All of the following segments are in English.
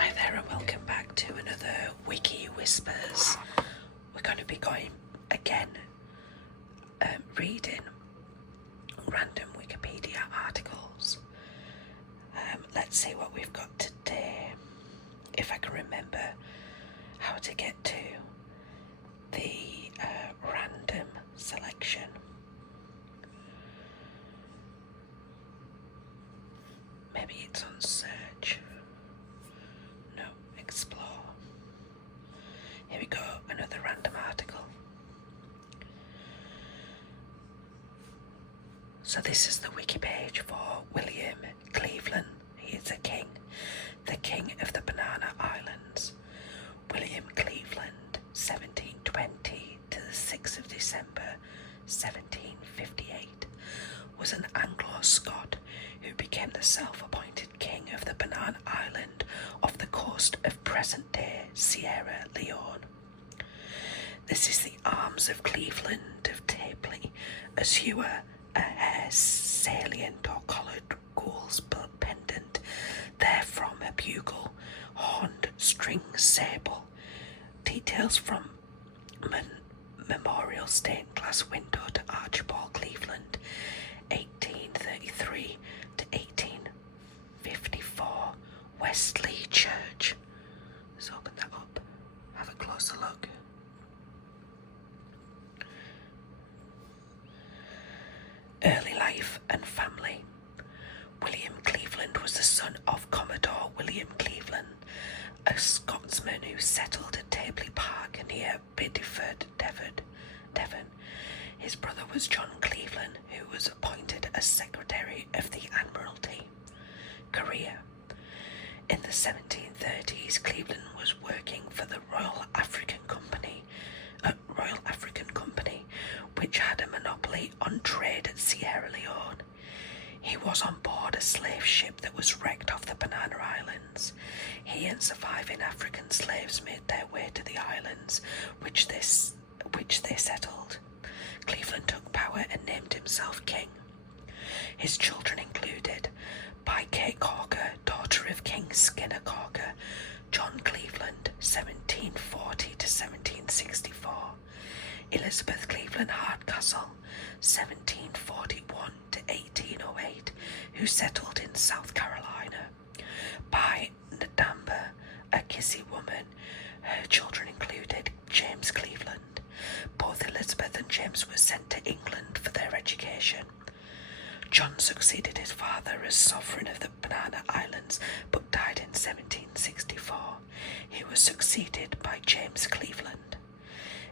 Hi there and welcome back to another Wiki Whispers. We're going to be going again, reading random Wikipedia articles. Let's see what we've got today. If I can remember how to get to the random selection. Maybe it's on search. No, explore. Here we go, another random article. So this is the wiki page for William Cleveland. He is a king, the king of the Banana Islands. William Cleveland, 1720 to the 6th of December, 1758, was an Anglo-Scot who became the self-appointed king of the Banana Island off the coast of present-day Sierra Leone. This is the arms of Cleveland of Tapley, a sewer, a hair salient or collared gules pendant, therefrom a bugle, horned string sable. Details from memorial stained glass window to Archibald Cleveland, 1833 to 1854, Wesley Church. Let's open that up, have a closer look. Early life and family. William Cleveland was the son of Commodore William Cleveland, a Scotsman who settled at Tapley Park near Bideford, Devon. His brother was John Cleveland, who was appointed as Secretary of the Admiralty. Career. In the 1730s, Cleveland was working for the Royal African Company, which had a monopoly on trade at Sierra Leone. He was on board a slave ship that was wrecked off the Banana Islands. He and surviving African slaves made their way to the islands, which they settled. Cleveland took power and named himself king. His children included, by Kate Corker, daughter of King Skinner Corker, John Cleveland, 1740 to 1764, Elizabeth Cleveland Hardcastle, 1741 to 1808, who settled in South Carolina, by Ndamba, a Kissy woman. Her children included James Cleveland. Both Elizabeth and James were sent to England for their education. John succeeded his father as sovereign of the Banana Islands, but died in 1764. He was succeeded by James Cleveland.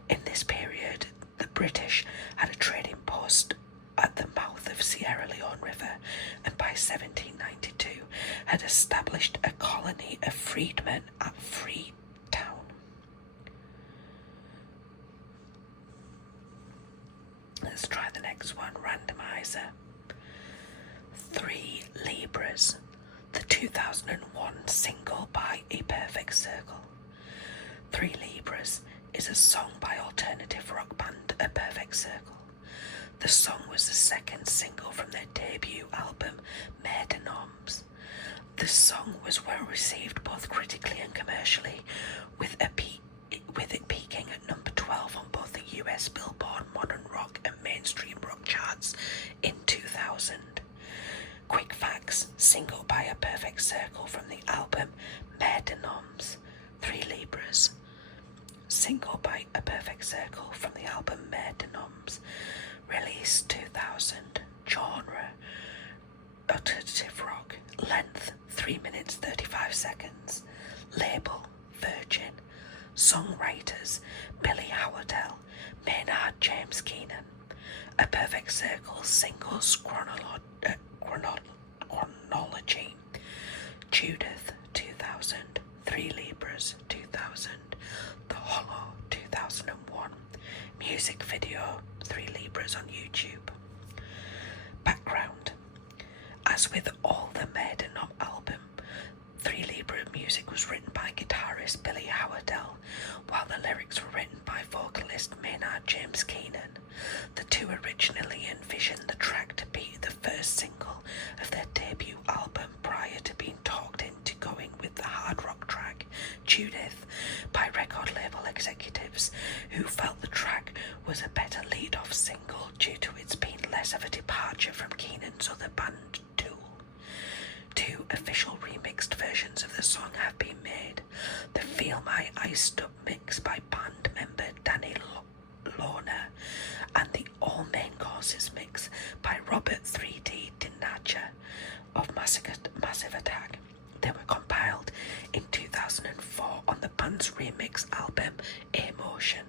In this period, the British had a trading post at the mouth of Sierra Leone River, and by 1792 had established a colony of freedmen at Freetown. Let's try the next one, randomizer. 3 Libras, the 2001 single by A Perfect Circle. 3 Libras is a song by alternative rock band A Perfect Circle. The song was the second single from their debut album, Mare de Noms. The song was well received both critically and commercially, with it peaking at number 12 on both the US Billboard Modern Rock and Mainstream Rock charts in 2000. Quick facts, single by A Perfect Circle from the album Mare de Noms, 3 Libras. Single by A Perfect Circle from the album Mare de Noms, release 2000, genre alternative rock, length 3 minutes 35 seconds, label Virgin, songwriters Billy Howardell, Maynard James Keenan. A Perfect Circle singles chronology, Judith 2000, 3 Libras 2000, The Hollow 2001, music video 3 Libras on YouTube. Background. As with all the Mare de Noms album, 3 Libra music was written by guitarist Billy Howardell, while the lyrics were written by vocalist Maynard James Keenan. The two originally envisioned the track to be the first single of their debut album prior to being talked into going with the hard rock track. promise of a departure from Keenan's other band, Tool. 2 official remixed versions of the song have been made. The Feel My Ice dub mix by band member Danny Lorna and the All Main Courses mix by Robert 3D Dinacha of Massive Attack. They were compiled in 2004 on the band's remix album A-Motion.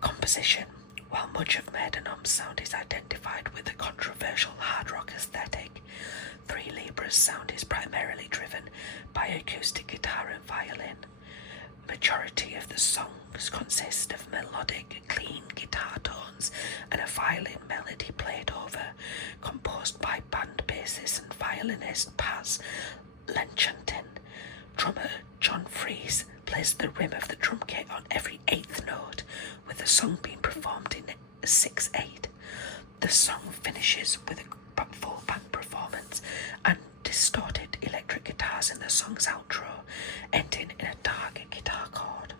Composition. While much of Maidenum's sound is identified with a controversial hard rock aesthetic, 3 Libra's sound is primarily driven by acoustic guitar and violin. Majority of the songs consist of melodic, clean guitar tones and a violin melody played over, composed by band bassist and violinist Paz Lenchantin. Drummer John Fries plays the rim of the drum kit on every 8th note, with the song being performed in 6/8. The song finishes with a full band performance and distorted electric guitars in the song's outro, ending in a dark guitar chord.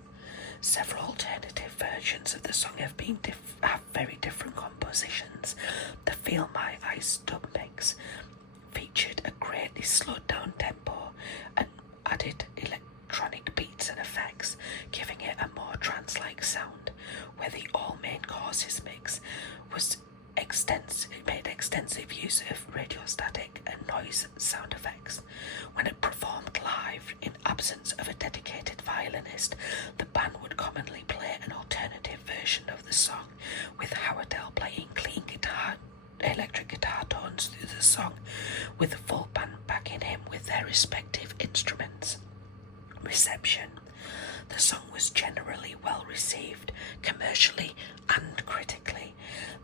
Several alternative versions of the song have very different compositions. The Feel My Ice dub mix featured a greatly slowed down tempo and added electronic beats and effects, giving it a more trance-like sound, where the All Main Courses mix was made extensive use of radio static and noise sound effects. When it performed live, in absence of a dedicated violinist, the band would commonly play an alternative version of the song, with Howardell playing clean electric guitar tones through the song, with the full band backing him with their respective instruments. Reception. The song was generally well received, commercially and critically.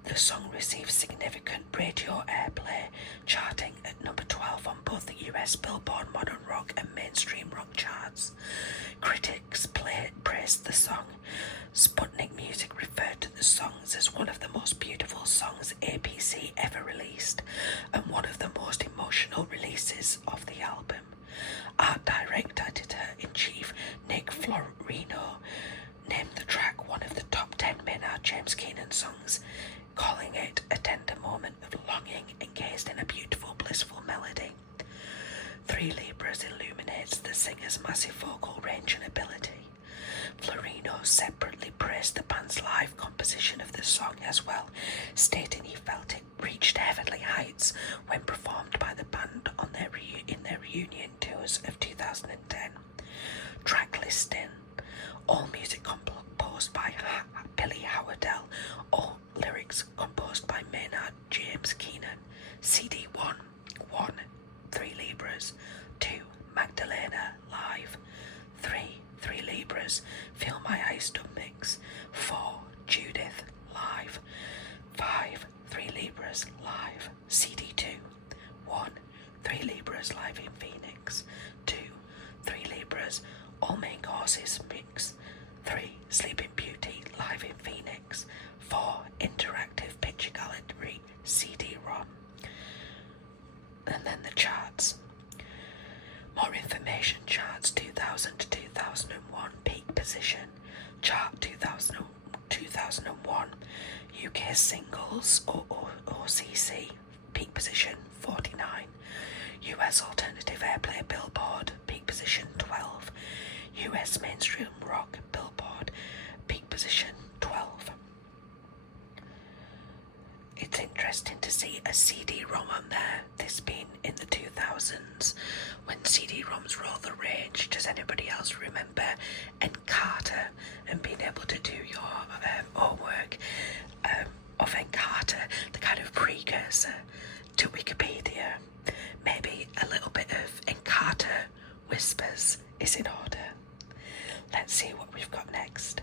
The song received significant radio airplay, charting at number 12 on both the US Billboard Modern Rock and Mainstream Rock charts. Critics praised the song. Sputnik Music referred to the songs as one of the most beautiful songs APC ever released, and one of the most emotional releases of the album. Art Direct Editor-in-Chief Nick Florino named the track one of the top 10 Maynard James Keenan songs, calling it a tender moment of longing encased in a beautiful, blissful melody. 3 Libras illuminates the singer's massive vocal range and ability. Florino separately praised the band's live composition of the song as well, stating he felt it reached heavenly heights when performed by the band on in their reunion tours of 2010. Track listing. All music composed by Billy Howardell. All lyrics composed by Maynard James Keenan. CD 1, 3 Libras. 2, Magdalena, live. 3 Libras, Feel My Ice dub mix. 4, Judith, live. 5, 3 Libras, live. CD 2, 1, 3 Libras, live in Phoenix. 2, 3 Libras, All Main Courses mix. 3, Sleeping Beauty, live in Phoenix. 4, Interactive Picture Gallery, CD-ROM. And then the charts. More information. Charts 2000 to 2001, peak position. Chart 2001, UK singles OCC, peak position 49. US alternative airplay Billboard, peak position 12. US mainstream rock Billboard, peak position 12. It's interesting to see a CD-ROM on there, this being in the 2000s, when CD-ROMs were all the rage. Does anybody else remember Encarta and being able to do your homework of Encarta, the kind of precursor to Wikipedia? Maybe a little bit of Encarta whispers is in order. Let's see what we've got next.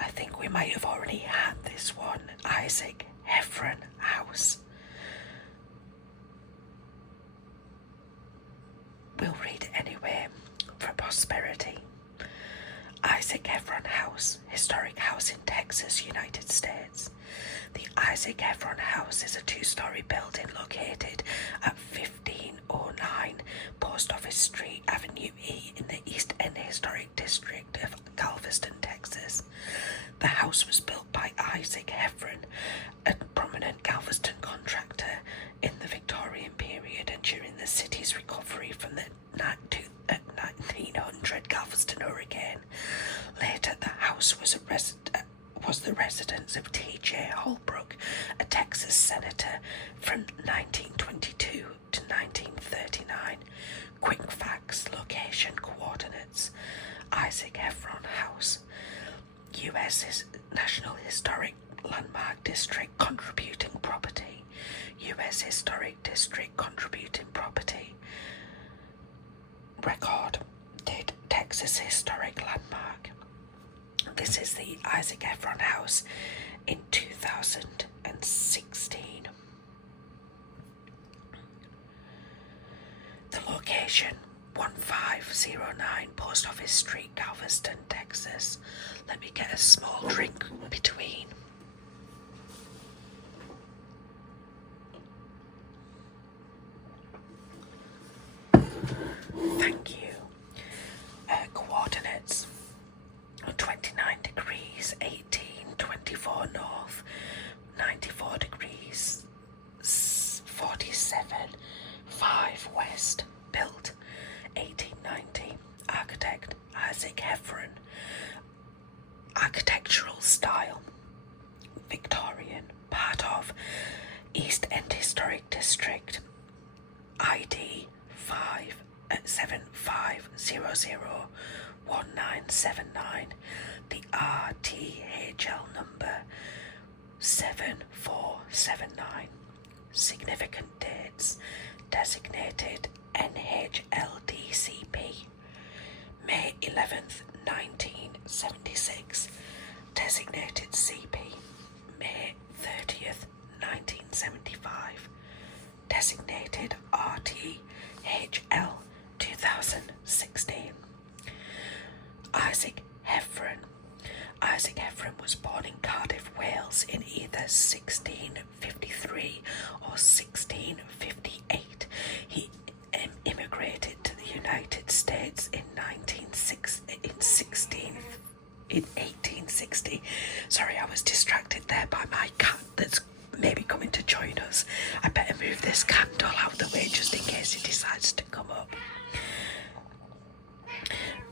I think we might have already had this one. Isaac Heffron House. We'll read it anyway for prosperity. Isaac Heffron House, historic house in Texas, United States. The Isaac Heffron House is a 2-story building located at 1509 Post Office Street, Avenue E in the East End Historic District of Galveston, Texas. The house was built by Isaac Heffron, a prominent Galveston contractor in the Victorian period and during the city's recovery from the 1900 Galveston hurricane. Later, the house was the residence of T.J. Holbrook, a Texas senator from 1922 to 1939. Quick facts, location, coordinates. Isaac Heffron House, U.S. National Historic Landmark District contributing property. U.S. Historic District contributing property. Record date Texas Historic Landmark. This is the Isaac Heffron House in 2016. The location, 1509 Post Office Street, Galveston, Texas. Let me get a small drink between. Thank you. Coordinates. 29 degrees, 24 north, 94 degrees, 47, 5 west. Built 1890. Architect Isaac Heffron. Architectural style Victorian. Part of East End Historic District. ID 75001979. The RTHL number 7479. Significant dates. Designated NHLDCP May 11th, 1976. Designated CP May 30th, 1975. Designated RTHL 2016. Isaac Heffron. Isaac Heffron was born in Cardiff, Wales in either 1653 or 1658. He immigrated to the United States in 1860. Sorry, I was distracted there by my cat that's maybe coming to join us. I better move this candle out the way just in case he decides to come up.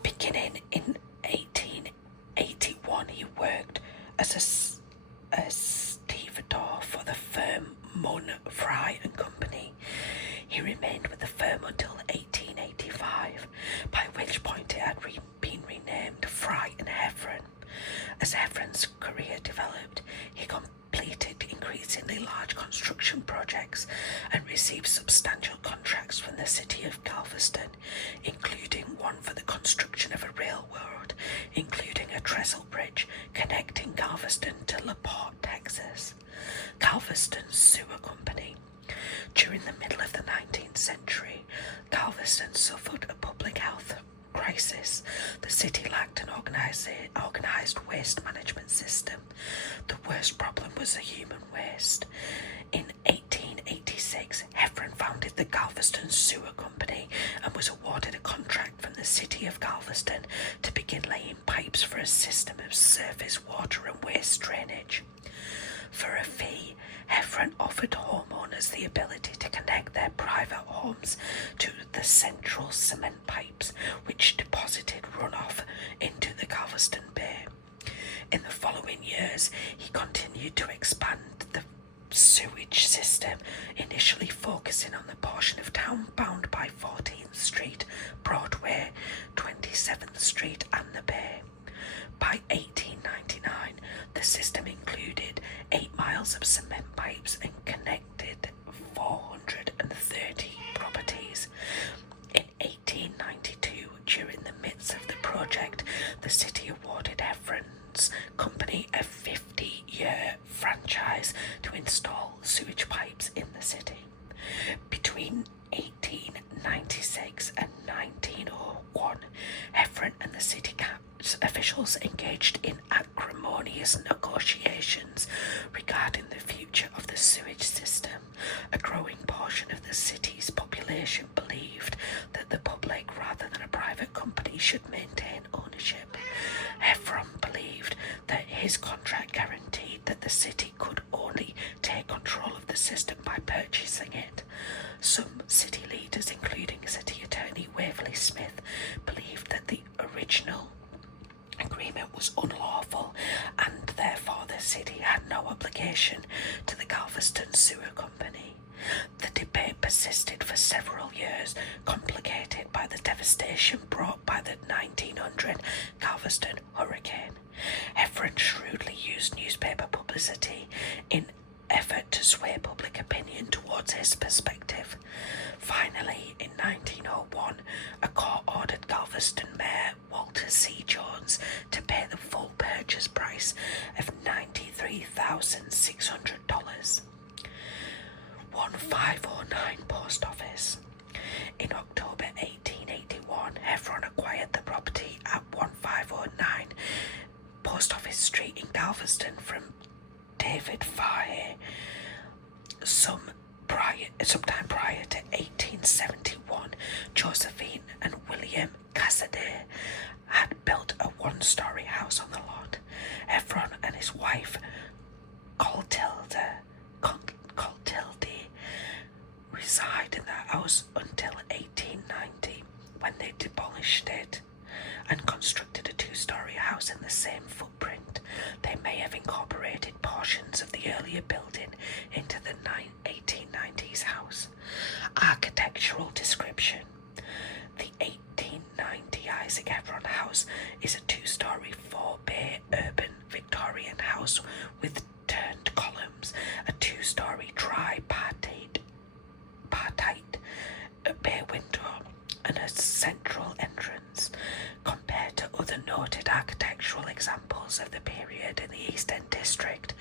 Beginning in 1881, he worked as a stevedore for the firm Munn, Fry and Company. He remained with the firm until 1885, by which point it had been renamed Fry and Heffron. As Heffron's career developed, he completed increasingly large construction projects and received substantial contracts from the city of Galveston, including one for the construction of a railroad, including a trestle bridge connecting Galveston to LaPorte, Texas. Galveston Sewer Company. During the middle of the 19th century, Galveston suffered a public health crisis. The city lacked an organised waste management system. The worst problem was the human waste. In 1886, Heffron founded the Galveston Sewer Company and was awarded a contract from the city of Galveston to begin laying pipes for a system of surface water and waste drainage. For a fee, Heffron offered homeowners the ability to connect their private homes to the central cement pipes, which deposited runoff into the Galveston Bay. In the following years, he continued to expand the sewage system, initially focusing on the portion of town bound by 14th Street, Broadway, 27th Street and the Bay. By 1899, the system included 8 miles of cement pipes and connected 430 properties. In 1892, during the midst of the project, the city awarded Heffron's company a 50-year franchise to install sewage pipes in the city. Between 1896 and 1901, Heffron and the city officials engaged in acrimonious negotiations regarding the future of the sewage system. A growing portion of the city's population believed that the public, rather than a private company, should maintain ownership. Heffron believed that his contract guaranteed city could only take control of the system by purchasing it. Some city leaders, including City Attorney Waverley Smith, believed that the original agreement was unlawful and therefore the city had no obligation to the Galveston Sewer Company. The debate persisted for several years, complicated by the devastation brought by the 1900 Galveston hurricane. Heffron shrewdly used newspaper publicity in effort to sway public opinion towards his perspective. Finally, in 1901, a court ordered Galveston Mayor Walter C. Jones to pay the full purchase price of $93,600. 1509 Post Office. In October 1881, Heffron acquired the property at 1509 Post Office Street in Galveston from David Fahey. Sometime prior to 1871, Josephine and William Cassidy had built a one-story house on the lot. Heffron and his wife, Clotilde, reside in the house until 1890, when they demolished it and constructed a two-story house in the same footprint. They may have incorporated portions of the earlier building into the 1890s house. Architectural description. The 1890 Isaac Heffron House is a two-story, four-bay urban Victorian house with turned columns, a two-story tripartite bay window, and a central entrance. Compared to other noted architectural examples of the period in the East End district,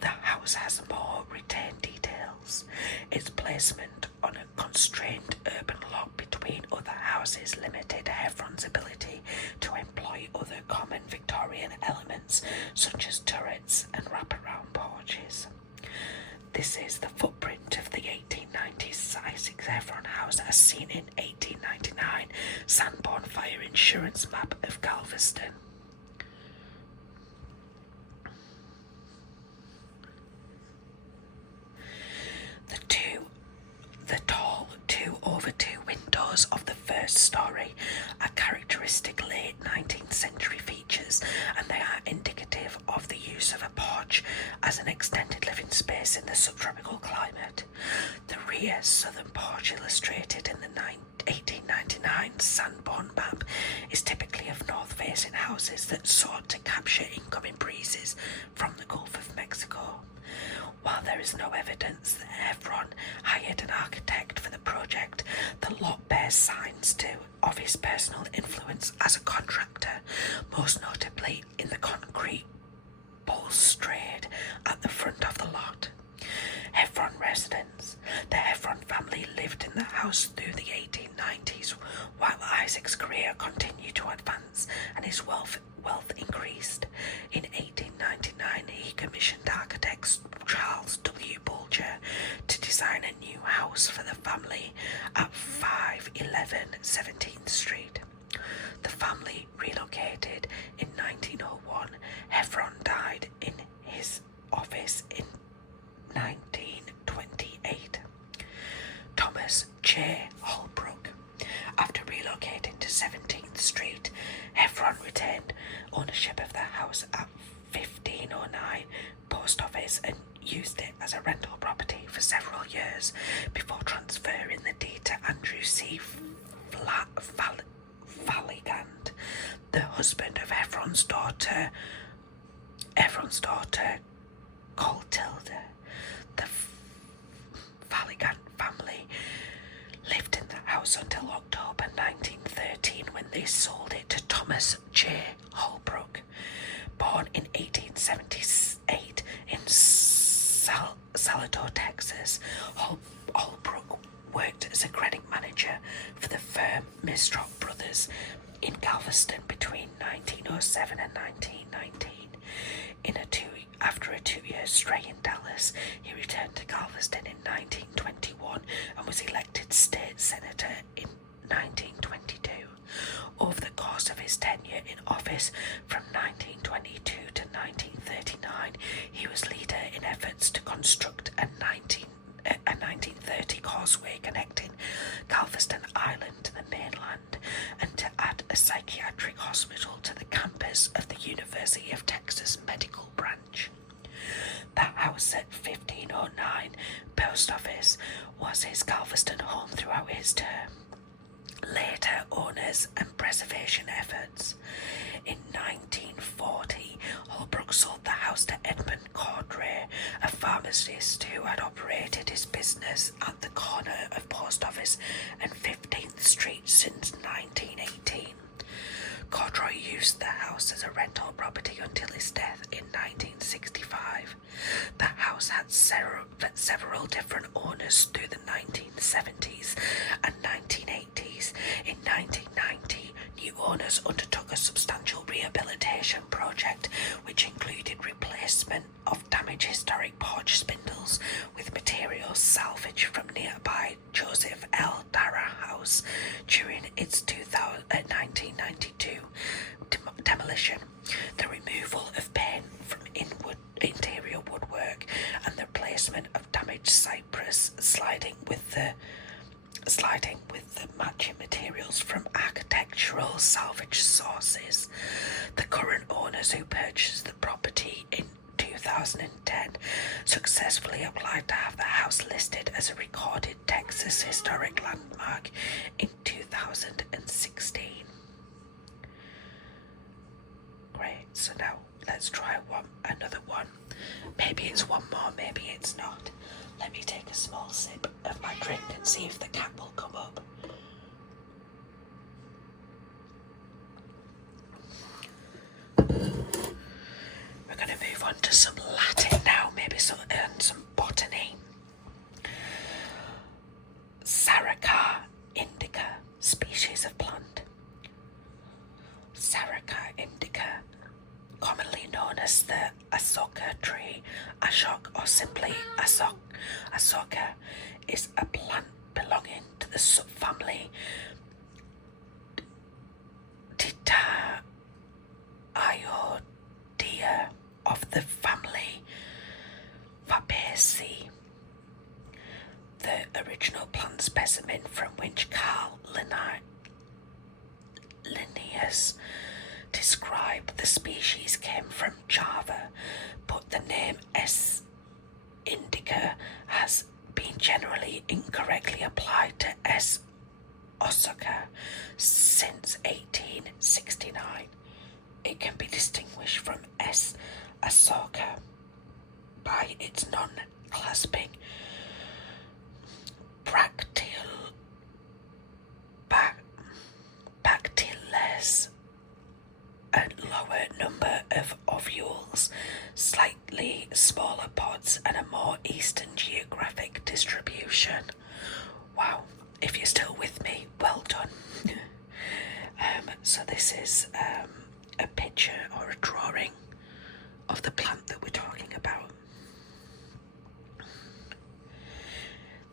the house has more retained details. Its placement on a constrained urban lot between other houses limited Heffron's ability to employ other common Victorian elements such as turrets and wraparound porches. This is the footprint of the 1890s Isaac Heffron House as seen in 1899 Sanborn Fire Insurance map of Galveston. The tall 2/2 windows of the first story are characteristic late 19th century features, and they are indicative of the use of a porch as an extended living space in the subtropical climate. The rear southern porch illustrated in the 1899 Sanborn map is typically of north-facing houses that sought to capture incoming breezes from the Gulf of Mexico. While there is no evidence that Heffron hired an architect for the project, the lot bears signs of his personal influence as a contractor, most notably in the concrete balustrade at the front of the lot. Heffron residence. The Heffron family lived in the house through the 1890s, while Isaac's career continued to advance and his wealth increased. In 1899, he commissioned architect Charles W. Bulger to design a new house for the family at 511 17th Street. The family relocated in 1901. Heffron died in his office in 1928. Thomas J. Holbrook. After relocating to 17th Street, Heffron retained ownership of the house at 1509 Post Office and used it as a rental property for several years before transferring the deed to Andrew C. Valigand, the husband of Heffron's daughter Clotilde. The Valigand family lived in the house until October 1913 when they sold it to Thomas J. Holbrook. Born in 1878 in Salado, Texas, Holbrook worked as a credit manager for the firm Mistrop Brothers in Galveston between 1907 and 1919. After a 2-year stay in Dallas, he returned to Galveston in 1921 and was elected state senator in 1922. Over the course of his tenure in office from 1922 to 1939, he was leader efforts to construct a 1930 causeway connecting Galveston Island to the mainland and to add a psychiatric hospital to the campus of the University of Texas Medical Branch. The house at 1509 Post Office was his Galveston home throughout his term. Later owners and preservation efforts. In 1940, Holbrook sold the house to Edmund Cordray, a pharmacist who had operated his business at the corner of Post Office and 15th Street since 1918. Cordray used the house as a rental property until his death in 1965. The house had several different owners through the 1970s and 1980s. In 1990, new owners undertook a substantial rehabilitation project which included replacement of damaged historic porch spindles with materials salvaged from nearby Joseph L. Dara House during its 1992 demolition, the removal of paint from interior woodwork, and the replacement of damaged cypress sliding with the matching materials from architectural salvage sources. The current owners who purchased the property in 2010 successfully applied to have the house listed as a recorded Texas historic landmark in 2016. Great, so now let's try another one. Maybe it's one more, maybe it's not. Let me take a small sip of my drink and see if the cat will come up. We're going to move on to some Latin now, maybe some botany. Saraca indica, species of plant. Saraca indica, commonly known as the asoka tree, ashok, or simply asoka, is a plant belonging to the subfamily Titaiodea of the family Fabaceae. The original plant specimen from which Carl Linnaeus described the species came from Java, but the name S. indica has been generally incorrectly applied to S. osaka since 1869. It can be distinguished from S. asoka by its non-clasping bracteoles and lower number of ovules, slightly smaller pods, and a more eastern geographic distribution. Wow, if you're still with me, well done. So this is a picture or a drawing of the plant that we're talking about.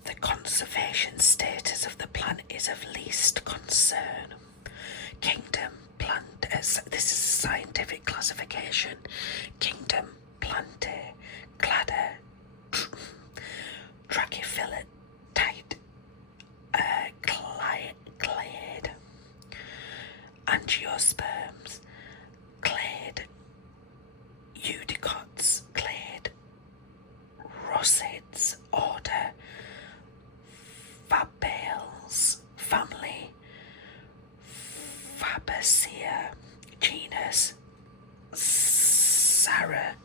The conservation status of the plant is of least concern. Kingdom plant, this is a scientific classification. Kingdom plante, clada, trachyphyllite, clade, angiosperms, clade, eudicots, clade, rossids, order, Fabales, family, Fabaceae, genus, Saraca,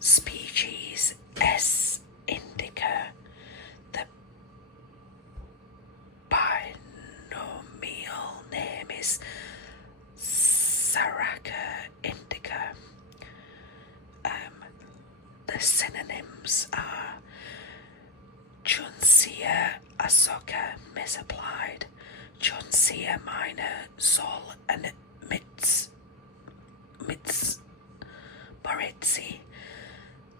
species, S. indica. The binomial name is Saraca indica. The synonyms are Juncea asoka misapplied, Juncea minor, Sol and Moritzi,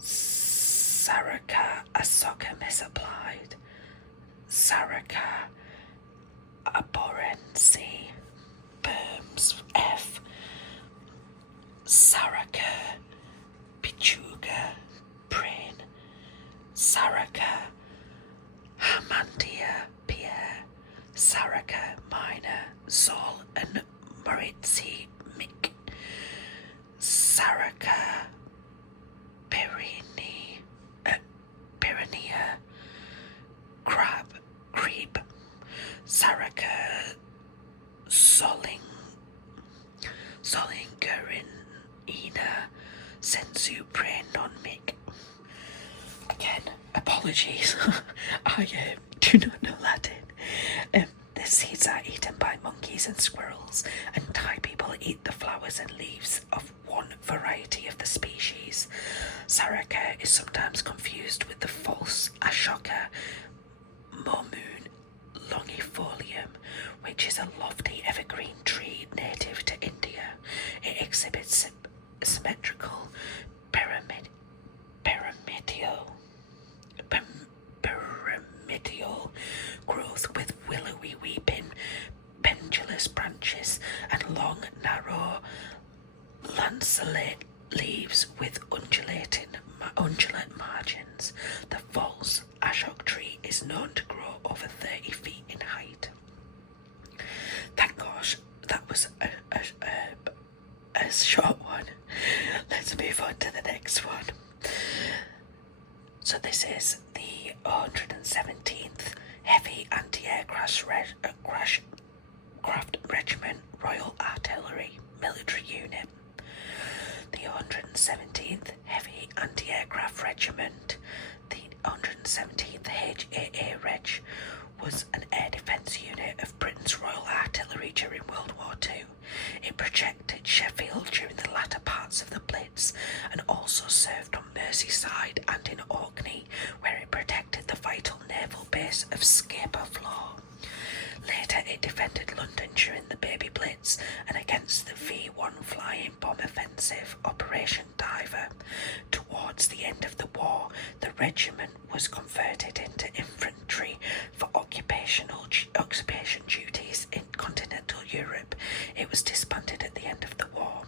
Saraca asoka misapplied, Saraca aborensi, Burms F, Saraca pichuga. Sugar, Brain, Saraka, Hamandia, Pierre, Saraka, Minor, Sol and Moritzi, Mick, Saraka, Pyrenea, Crab, Creep, Saraka, Solingerin, Ina, Sensu, Brain, Non-Mick. Again, apologies. I do not know Latin. The seeds are eaten by monkeys and squirrels, and Thai people eat the flowers and leaves of one variety of the species. Saraka is sometimes confused with the false Ashoka Momoon longifolium, which is a lofty evergreen tree native to India. It exhibits symmetrical pyramidal growth with willowy weeping pendulous branches and long narrow lanceolate leaves with undulate margins. The false ashok tree is known to grow over 30 feet in height. Thank gosh, that was a short one. Let's move on to the next one. So this is the 117th Heavy Anti-Aircraft Regiment Royal Artillery Military Unit. The 117th Heavy Anti-Aircraft Regiment, the 117th HAA Reg, was an air defence unit of Britain's Royal Artillery during World War II. It protected Sheffield during the latter parts of the Blitz and also served on Merseyside and in Orkney, where it protected the vital naval base of Scapa Floor. Later, it defended London during the Baby Blitz and against the V-1 flying bomb offensive, Operation Diver. Towards the end of the war, the regiment was converted into infantry for occupation duties in continental Europe. It was disbanded at the end of the war.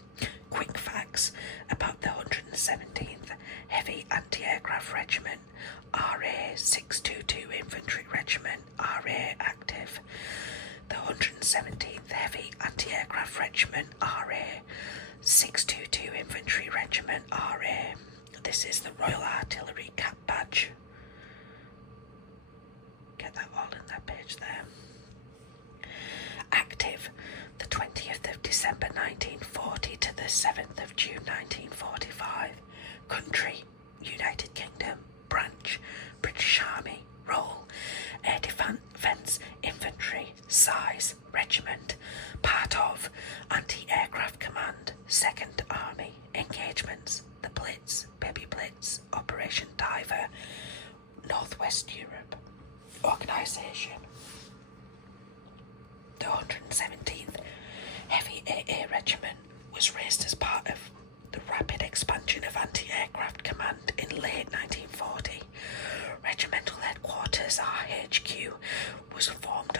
Quick facts about the 117th Heavy Anti-Aircraft Regiment, RA 622 Infantry Regiment, RA active. The 117th Heavy Anti-Aircraft Regiment, RA 622 Infantry Regiment, RA. This is the Royal Artillery cap badge. Get that all in that page there. Active, the 20th of December 1940 to the 7th of June 1945. Country, United Kingdom. Branch, British Army. Role, Air Defence Infantry. Size, Regiment. Part of Anti-Aircraft Command, 2nd Army. Engagements, the Blitz, Baby Blitz, Operation Diver, Northwest Europe. Organisation, the 117th Heavy AA Regiment was raised as part of the rapid expansion of anti-aircraft command in late 1940. Regimental headquarters, RHQ, was formed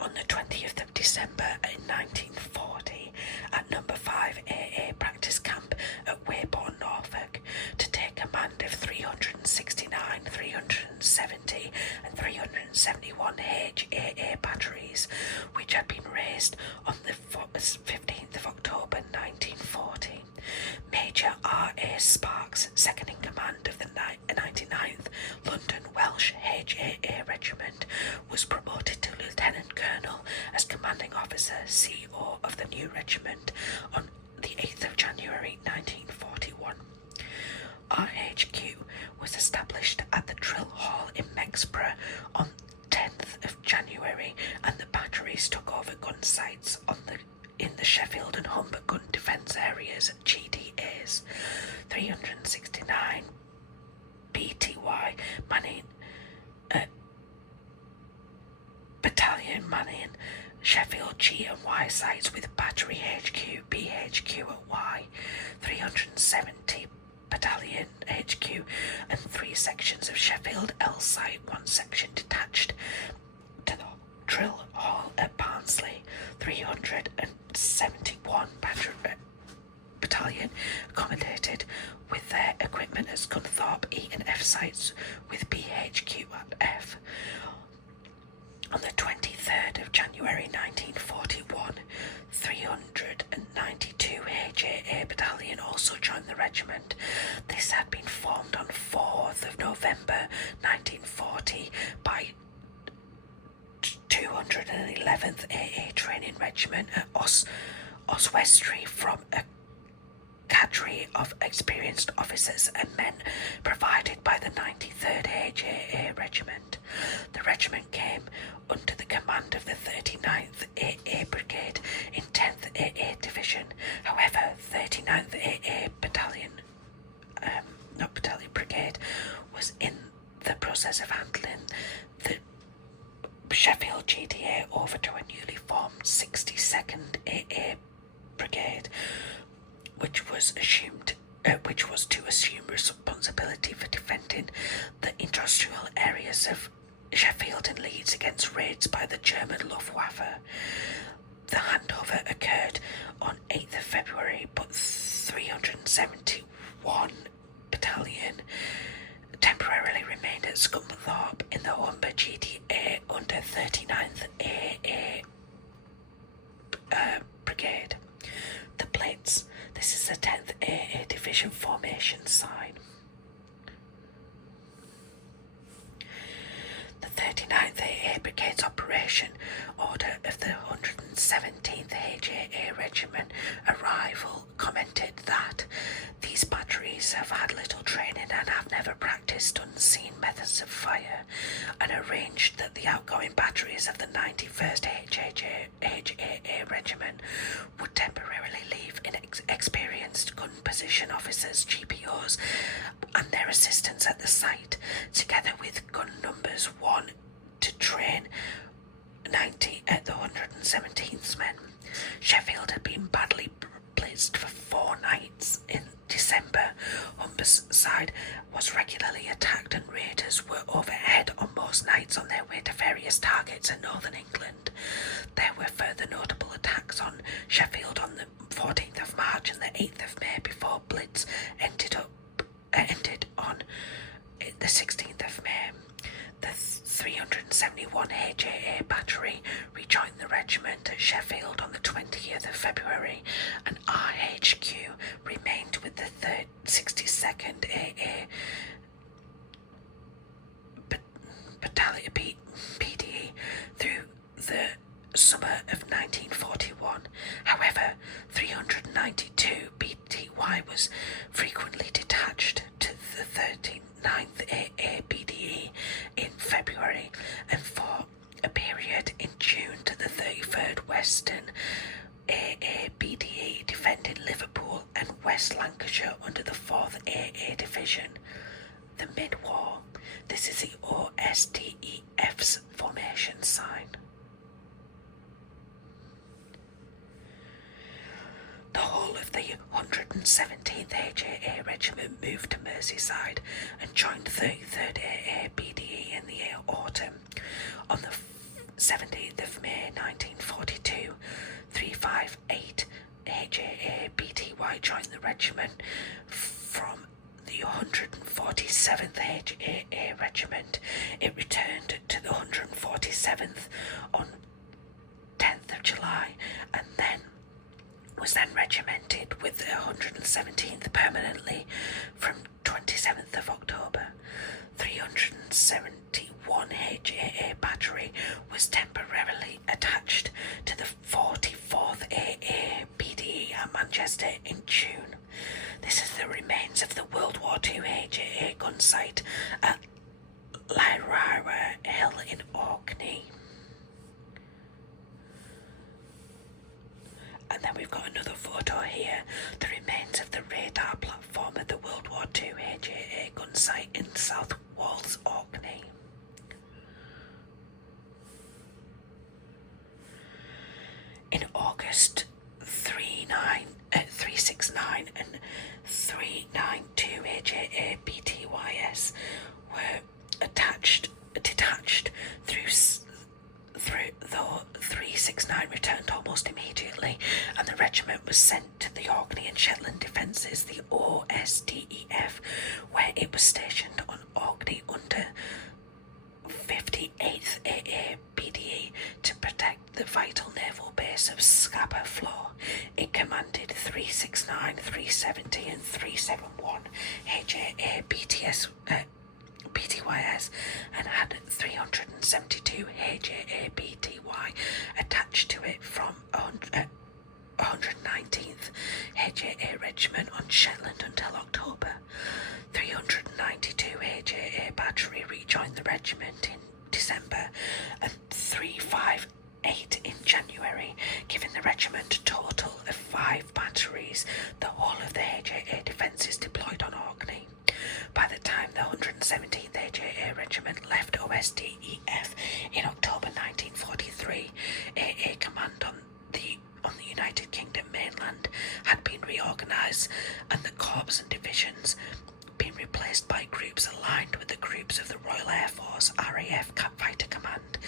on the 20th of December in 1940 at number 5 AA Practice Camp at Weybourne, Norfolk, to take command of 369, 370 and 371 HAA batteries, which had been raised on the 15th of October 1940. Major R.A. Sparks, second in command of the 99th London Welsh HAA Regiment, was promoted to Lieutenant Colonel as Commanding Officer CO of the new regiment on the 8th of January 1941. RHQ was established at the Drill Hall in Mexborough on 10th of January, and the batteries took over gun sites in the Sheffield and Humber gun defence areas, GDAs. 369 BTY Battalion manning Sheffield G and Y sites with Battery HQ, BHQ at Y. 370 Battalion HQ and 3 sections of Sheffield L site, 1 section detached to the Drill Hall at Barnsley. 371 Battalion accommodated with their equipment encampment at Scunthorpe E and F sites with BHQ at F. On the 23rd of January 1941, 392 HAA Battalion also joined the regiment. This had been formed on 4th of November 1940 by 211th AA Training Regiment at Oswestry from a cadre of experienced officers and men provided by the 93rd HAA Regiment. The regiment came under the command of the 39th AA Brigade in 10th AA Division. However, 39th AA Brigade was in the process of handling the Sheffield GDA over to a newly formed 62nd AA Brigade, which was to assume responsibility for defending the industrial areas of Sheffield and Leeds against raids by the German Luftwaffe. The handover occurred on 8th of February, but 371 Battalion temporarily remained at Scunthorpe in the Humber GDA under 39th AA Brigade. The Blitz. This is the 10th AA Division formation sign. The 39th AA Brigade's operation order of the 117th HAA Regiment arrival commented that these batteries have had little training and have never practiced unseen methods of fire, and arranged that the outgoing batteries of the 91st HAA Regiment would temporarily leave inexperienced gun position officers, GPOs, and their assistants at the site, together with gun numbers 1 to train 90 at the 117th men. Sheffield had been badly blitzed for 4 nights in December. Humber's side was regularly attacked and raiders were overhead on most nights on their way to various targets in northern England. There were further notable attacks on Sheffield on the 14th of March and the 8th of May before Blitz ended on the 16th of May. The 371 HAA Battery rejoined the regiment at Sheffield on the 20th of February, and RHQ remained with the 62nd AA Battalion BDE through the summer of 1941. However, 392 BTY was frequently detached to the 39th AA BDE in February, and for a period in June to the 33rd Western AA BDE defending Liverpool and West Lancashire under the 4th AA Division. The mid-war. This is the OSDEF's formation sign. The whole of the 117th HAA Regiment moved to Merseyside and joined 33rd AA BDE in the autumn. On the 17th of May 1942, 358 HAA BTY joined the regiment from the 147th HAA Regiment. It returned to the 147th on 10th of July and was then regimented with the 117th permanently from 27th of October. 371 HAA Battery was temporarily attached to the 44th AA BDE at Manchester in June. This is the remains of the World War II HAA gun site at Lyra Hill in Orkney. And then we've got another photo here, the remains of the radar platform at the World War II HAA gun site in South Walls, Orkney. In August, 369 and 392 HAA BTYS were detached through though 369 returned almost immediately, and the regiment was sent to the Orkney and Shetland defences, the OSDEF, It was stationed on Orkney under 58th AA BDE to protect the vital naval base of Scapa Floor. It commanded 369, 370 and 371 HAA BTYS and had 372 HAA BTY attached to it from 119th HAA Regiment on Shetland until October. 392 HAA Battery rejoined the regiment in December and 358 in January, giving the regiment a total of 5 batteries, the whole of the HAA defences deployed on Orkney. By the time the 117th HAA Regiment left OSDEF in October 1943, AA Command on the United Kingdom mainland had been reorganised and the corps and divisions been replaced by groups aligned with the groups of the Royal Air Force RAF Fighter Command.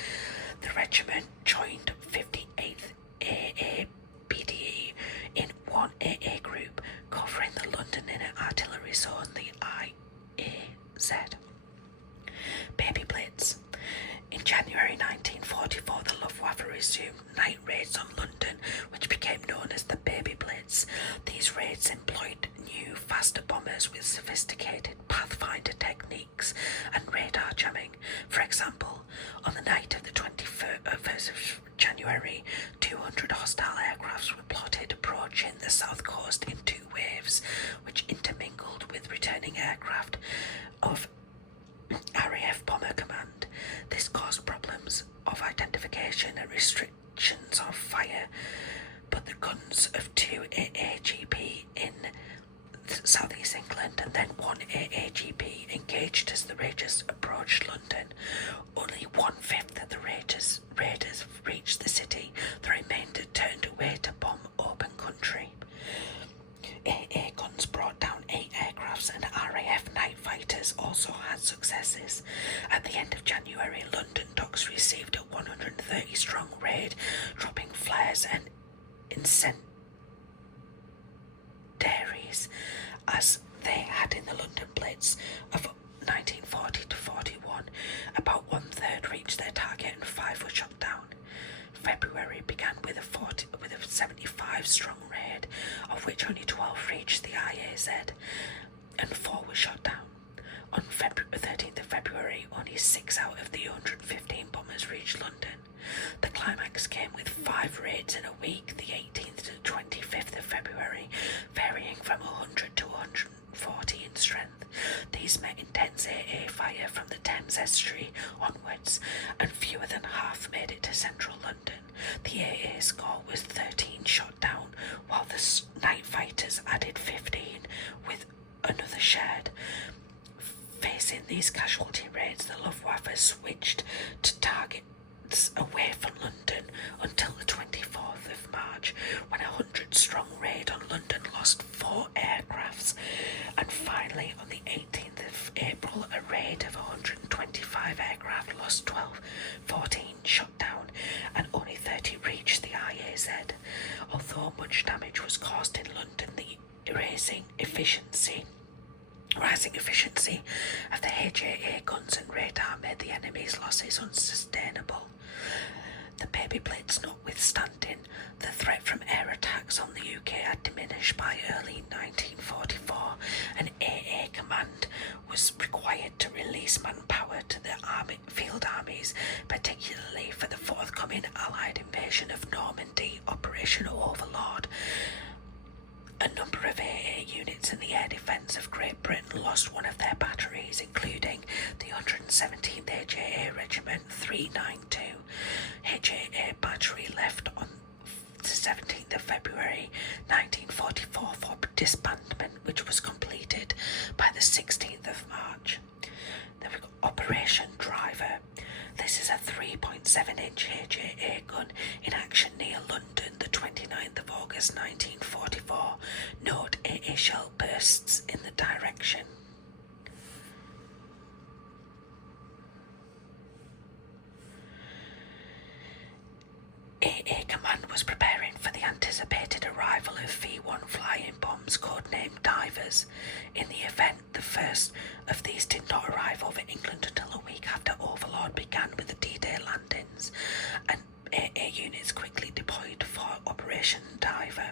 The regiment joined 58th AA BDE in 1 AA group covering the London Inner Artillery Zone, the IAZ. Baby Blitz. In January 1944, the Luftwaffe resumed night raids on London, which became known as the Baby Blitz. These raids employed new, faster bombers with sophisticated pathfinder techniques and radar jamming. For example, on the night of the 21st of January, 200 hostile aircrafts were plotted approaching the south coast in 2 waves, which intermingled with returning aircraft of RAF Bomber Command. This caused problems of identification and restrictions of fire, but the guns of 2 AAGP in southeast England and then 1 AAGP engaged as the raiders approached London. Only 1/5 of the raiders reached the city. The remainder turned away to bomb open country. AA guns brought down 8 aircrafts and RAF night fighters also had successes. At the end of January, London docks received a 130-strong raid, dropping flares and incendiaries as they had in the London Blitz of 1940 to 41. About 1/3 reached their target and 5 were shot down. February began with a 75-strong raid, of which only 12 reached the IAZ and 4 were shot down. On 13th of February, only 6 out of the 115 bombers reached London. The climax came with 5 raids in a week, the 18th to 25th of February, varying from 100 to 140 in strength. These met intense AA fire from the Thames estuary onwards, and fewer than half made it to central London. The AA score was 13 shot down, while the night fighters added 15, with another shared. Facing these casualty raids, the Luftwaffe switched to targets away from London until the 24th of March, when a 100-strong raid on London lost 4 aircrafts, and finally on the 18th of April a raid of 125 aircraft lost 14 shot down, and only 30 reached the IAZ. Although much damage was caused in London, the rising efficiency of the HAA guns and radar made the enemy's losses unsustainable. The Baby Blitz notwithstanding, the threat from air attacks on the UK had diminished by early 1944, and AA Command was required to release manpower to the field armies, particularly for the forthcoming Allied invasion of Normandy, Operation Overlord. A number of AA units in the air defence of Great Britain lost one of their batteries, including the 117th HAA Regiment 392. HAA battery left on the 17th of February 1944 for disbandment, which was completed by the 16th of March. Then we've got Operation Driver. This is a 3.7-inch HAA gun in action near London, the 29th of August 1944. Note AA shell bursts in the direction. AA Command was preparing for the anticipated arrival of V-1 flying bombs, codenamed Divers. In the event The first of these did not arrive over England until a week after Overlord began with the D-Day landings, and AA units quickly deployed for Operation Diver.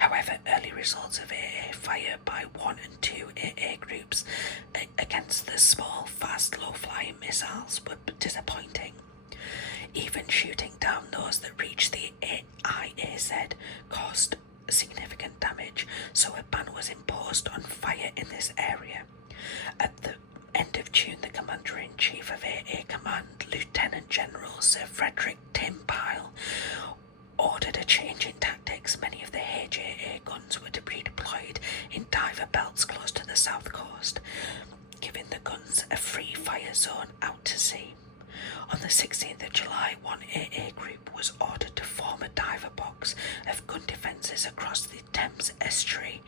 However, early results of AA fire by 1 and 2 AA groups against the small, fast, low-flying missiles were disappointing. Even shooting down those that reached the IAZ caused significant damage, so a ban was imposed on fire in this area. At the end of June, the Commander-in-Chief of AA Command, Lieutenant General Sir Frederick Tim Pyle, ordered a change in tactics. Many of the HAA guns were to be deployed in diver belts close to the south coast, giving the guns a free fire zone out to sea. On the 16th of July, one AA group was ordered to form a diver box of gun defences across the Thames estuary,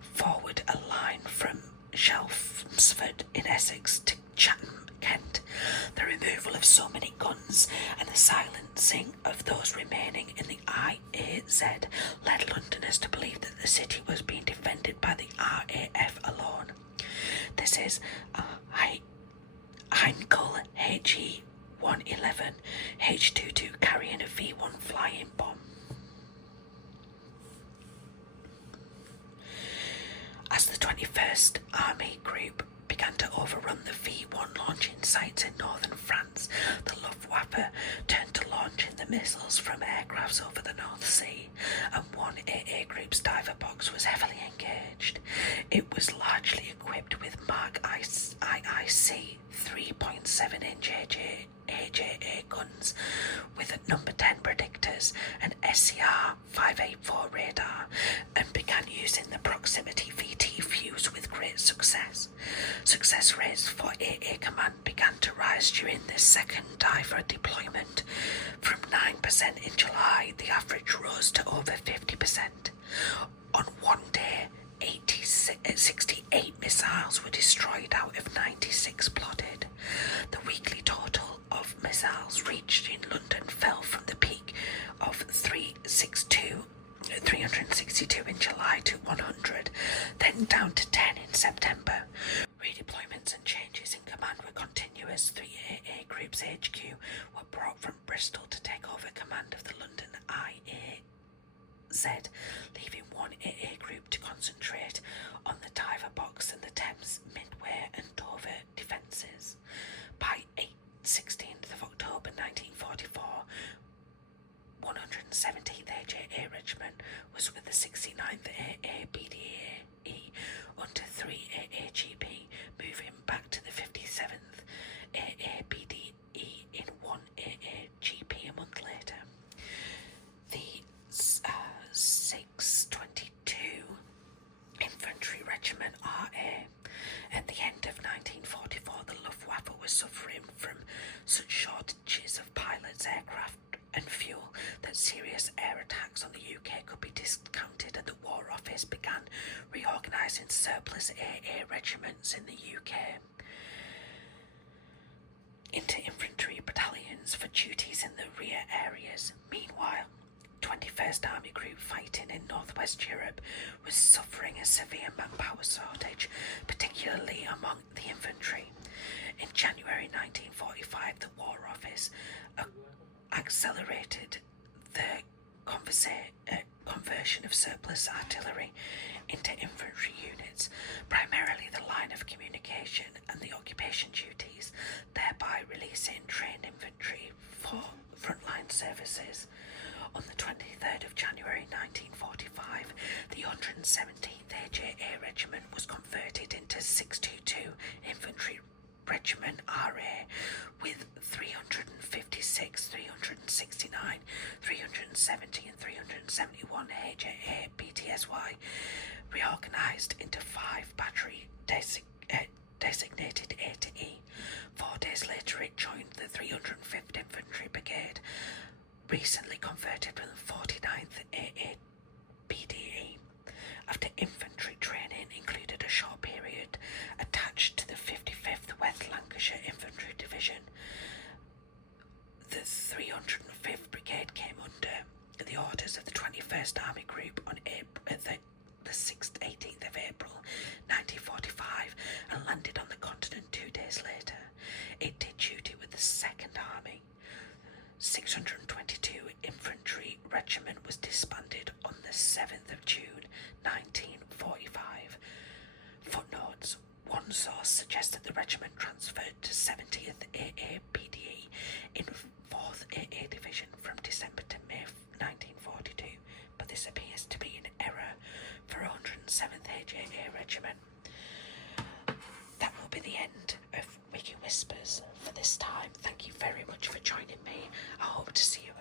forward a line from Chelmsford in Essex to Chatham, Kent. The removal of so many guns and the silencing of those remaining in the IAZ led Londoners to believe that the city was being defended by the RAF alone. This is Heinkel HE 111 H-22 carrying a V-1 flying bomb. As the 21st Army Group began to overrun the V-1 launching sites in northern France, the Luftwaffe turned to launching the missiles from aircrafts over the North Sea, and one AA Group's diver box was heavily engaged. It was largely equipped with Mark IIC 3.7-inch HAA guns with number 10 predictors and SCR 584 radar, and began using the proximity VT fuse with great success. Success rates for AA Command began to rise during this second diver deployment. From 9% in July, the average rose to over 50%. On one day, 68 missiles were destroyed out of 96 plotted. The weekly total of missiles reached in London fell from the peak of 362 in July to 100, then down to 10 in September. Redeployments and changes in command were continuous. 3 AA Group's HQ were brought from Bristol to take over command of the London IAZ, leaving 1 AA Group to concentrate on the Diver Box and the Thames, Midway and Dover defences. By 16th of October 1944, 117th HAA Regiment was with the 69th AA BDAE under 3 AAGP, moving back to the 57th AA BDE in 1 AAGP a month later. The 622 Infantry Regiment RA. At the end of 1944, the Luftwaffe was suffering from such shortages of pilots, aircraft and fuel that serious air attacks on the UK could be discounted, and the War Office began reorganising surplus AA regiments in the UK into infantry battalions for duties in the rear areas. Meanwhile, 21st Army Group fighting in northwest Europe was suffering a severe manpower shortage, particularly among the infantry. In January 1945, the War Office accelerated the conversion of surplus artillery into infantry units, primarily the line of communication and the occupation duties, thereby releasing trained infantry for frontline services. On the 23rd of January 1945, the 117th HAA Regiment was converted into 622 Infantry Regiment RA, with 356, 369, 370 and 371 HAA BTSY reorganised into 5 battery designated A to E. 4 days later it joined the 305th Infantry Brigade, recently converted from the 49th AA BDE. After infantry training included a short period attached to the 55th West Lancashire Infantry Division, the 305th Brigade came under the orders of the 21st Army Group on the 18th of April 1945 One source suggests that the regiment transferred to 70th AA PDE in 4th AA Division from December to May 1942, but this appears to be an error for 107th HAA Regiment. That will be the end of Wiki Whispers for this time. Thank you very much for joining me. I hope to see you